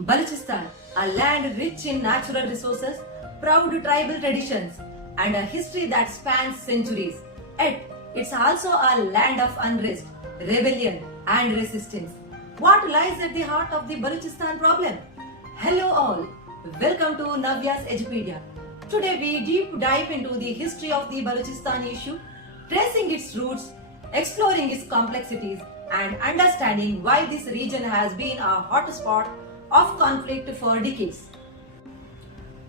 Balochistan, a land rich in natural resources, proud tribal traditions, and a history that spans centuries. Yet, it's also a land of unrest, rebellion, and resistance. What lies at the heart of the Balochistan problem? Hello all, welcome to Navya's Edupedia. Today we deep dive into the history of the Balochistan issue, tracing its roots, exploring its complexities, and understanding why this region has been a hotspot of conflict for decades.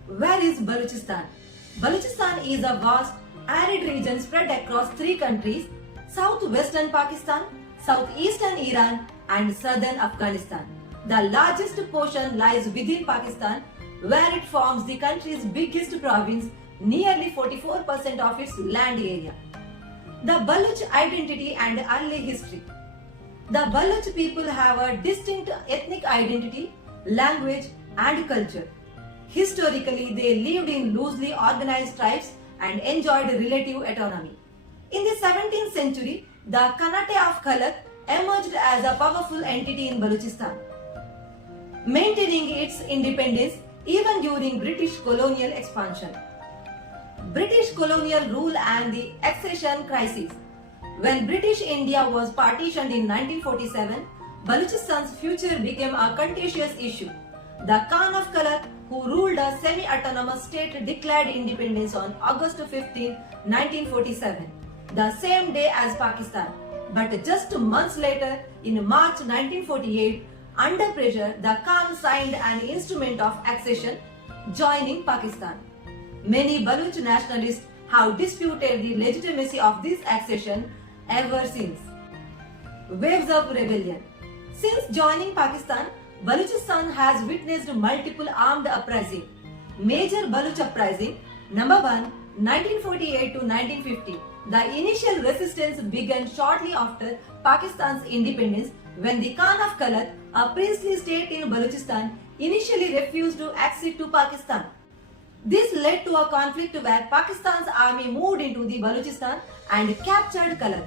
Where is Balochistan? Balochistan is a vast, arid region spread across three countries: southwestern Pakistan, southeastern Iran, and southern Afghanistan. The largest portion lies within Pakistan, where it forms the country's biggest province, nearly 44% of its land area. The Baloch identity and early history. The Baloch people have a distinct ethnic identity, language, and culture. Historically, they lived in loosely organized tribes and enjoyed relative autonomy. In the 17th century, the Khanate of Khalq emerged as a powerful entity in Balochistan, maintaining its independence even during British colonial expansion. British colonial rule and the accession crisis. When British India was partitioned in 1947, Balochistan's future became a contentious issue. The Khan of Khalq, who ruled a semi-autonomous state, declared independence on August 15, 1947, the same day as Pakistan. But just months later, in March 1948, under pressure, the Khan signed an instrument of accession, joining Pakistan. Many Baloch nationalists have disputed the legitimacy of this accession ever since. Waves of rebellion. Since joining Pakistan, Balochistan has witnessed multiple armed uprisings. Major Baloch uprising. Number 1, 1948 to 1950. The initial resistance began shortly after Pakistan's independence, when the Khan of Khalq, a princely state in Balochistan, initially refused to accede to Pakistan. This led to a conflict where Pakistan's army moved into the Balochistan and captured Khalq.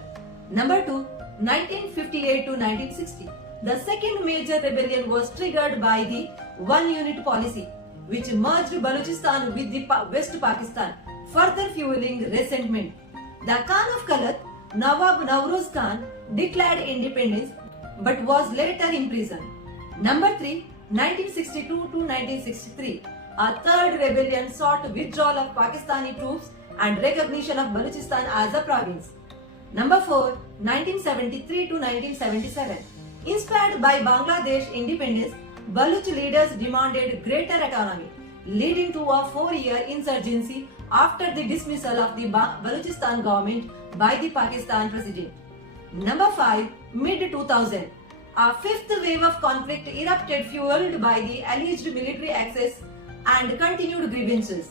Number 2, 1958 to 1960. The second major rebellion was triggered by the One Unit policy, which merged Balochistan with the West Pakistan, further fueling resentment. The Khan of Khalq, Nawab Nawroz Khan, declared independence but was later imprisoned. Number 3, 1962 to 1963. A third rebellion sought withdrawal of Pakistani troops and recognition of Balochistan as a province. Number 4, 1973 to 1977. Inspired by Bangladesh independence, Baloch leaders demanded greater autonomy, leading to a 4-year insurgency after the dismissal of the Balochistan government by the Pakistan president. Number 5, mid-2000. A fifth wave of conflict erupted, fueled by the alleged military access and continued grievances.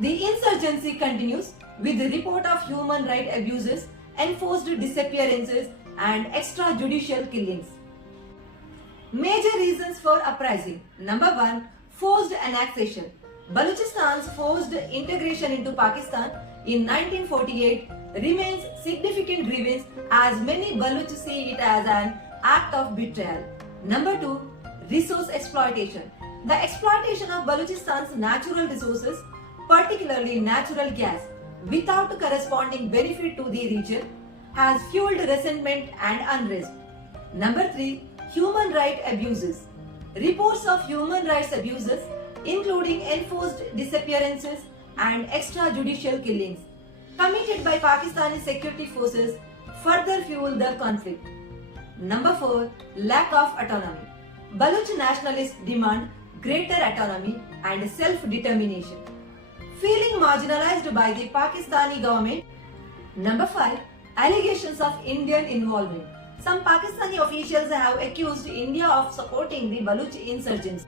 The insurgency continues with the report of human rights abuses, enforced disappearances, and extrajudicial killings. Major reasons for uprising. Number 1, forced annexation. Balochistan's forced integration into Pakistan in 1948 remains significant grievance, as many Baloch see it as an act of betrayal. Number 2, resource exploitation. The exploitation of Balochistan's natural resources, particularly natural gas, without corresponding benefit to the region, has fueled resentment and unrest. Number 3, human rights abuses. Reports of human rights abuses, including enforced disappearances and extrajudicial killings, committed by Pakistani security forces, further fuel the conflict. Number 4, lack of autonomy. Baloch nationalists demand greater autonomy and self-determination, feeling marginalized by the Pakistani government. Number 5, allegations of Indian involvement. Some Pakistani officials have accused India of supporting the Baloch insurgency.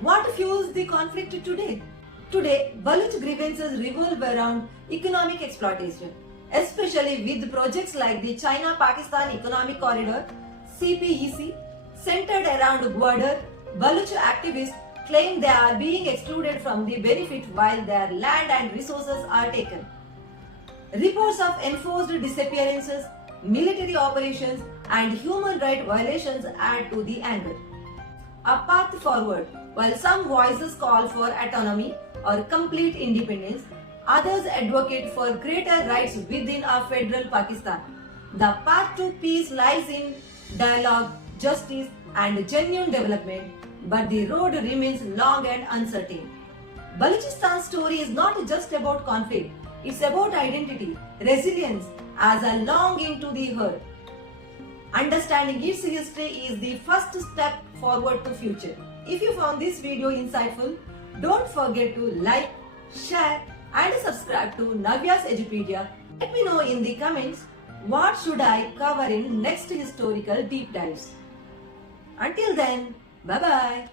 What fuels the conflict today? Today, Baloch grievances revolve around economic exploitation, especially with projects like the China-Pakistan Economic Corridor (CPEC), centered around Gwadar. Baloch activists claim they are being excluded from the benefit while their land and resources are taken. Reports of enforced disappearances, military operations, and human rights violations add to the anger. a path forward. While some voices call for autonomy or complete independence, others advocate for greater rights within a federal Pakistan. The path to peace lies in dialogue, justice, and genuine development, but the road remains long and uncertain. Balochistan's story is not just about conflict, it's about identity, resilience, as a longing to the herd. Understanding its history is the first step forward to future. If you found this video insightful, don't forget to like, share and subscribe to Navya's Edupedia. Let me know in the comments what should I cover in next historical deep dives. Until then, bye bye.